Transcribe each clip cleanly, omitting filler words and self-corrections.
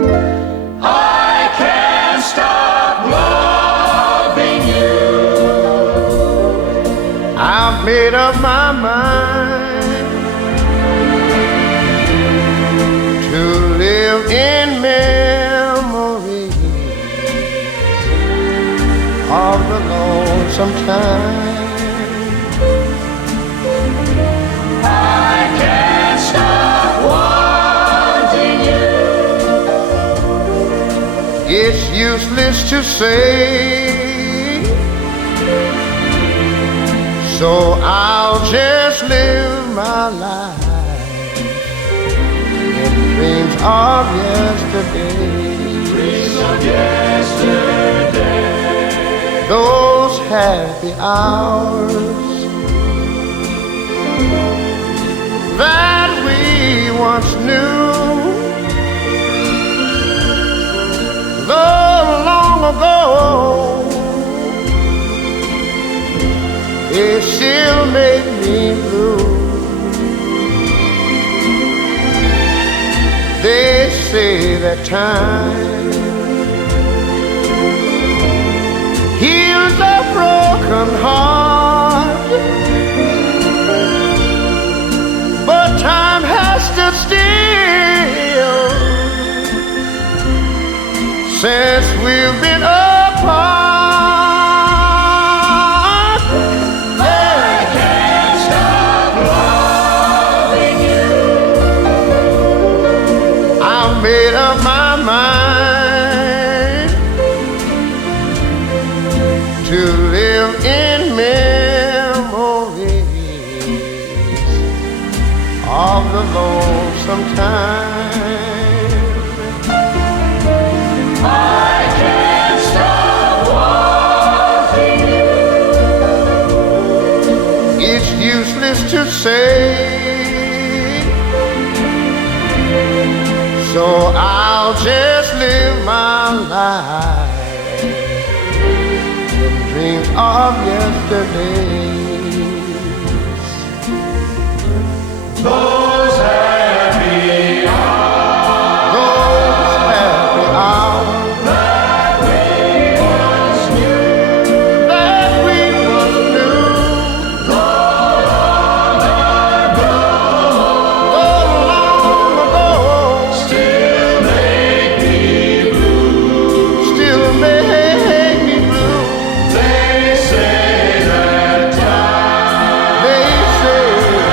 I can't stop loving you. I've made up my mind to live in memory of the lonesome time. I can't stop wanting you. It's useless to say, so I'll just live my life in dreams of yesterday. Dreams of yesterday. Those happy hours that we once knew, though long ago, they still make me blue. They say that time heals a broken heart, but time has stood still since we've been apart. I can't stop loving you. I've made up my mind to live in memories of the lonesome time. I can't stop wanting you. It's useless to say, so I'll just live my life in dreams of yesterdays. Those happy hours Those happy hours that we once knew. that we once knew, Though long ago, oh, long ago, still make me blue. still make me blue. They say that time They say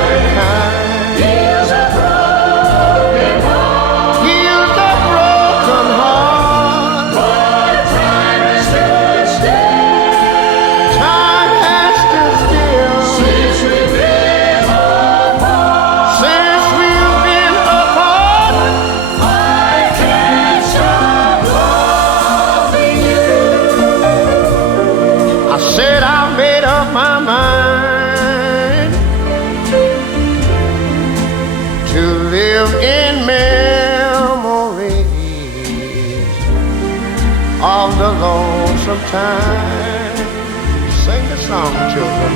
that time heals a broken heart, heals a broken heart. but time has stood still Time has stood still since we've been apart. since we've been apart. I can't stop loving you. I said I made up my mind to live in memories of the lonesome time. Sing the song, children.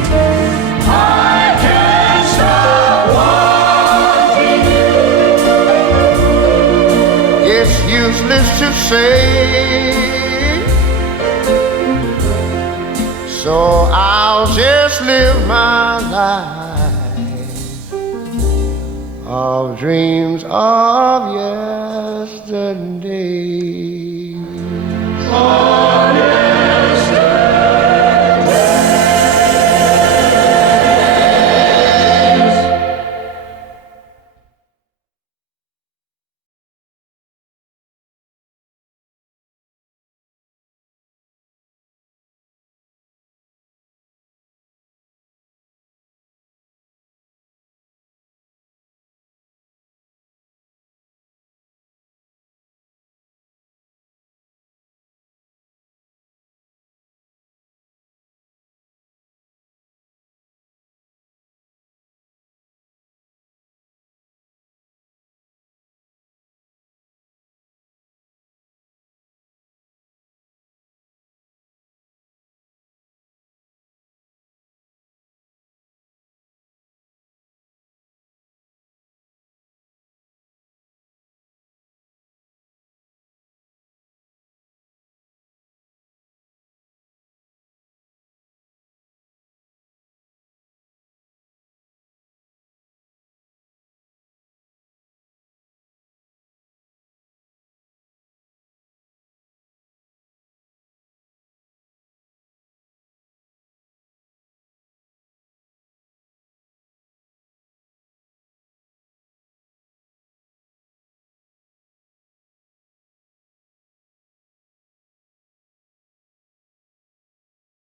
I can't stop wanting you. It's useless to say, so I'll just live my life of dreams of yesterday.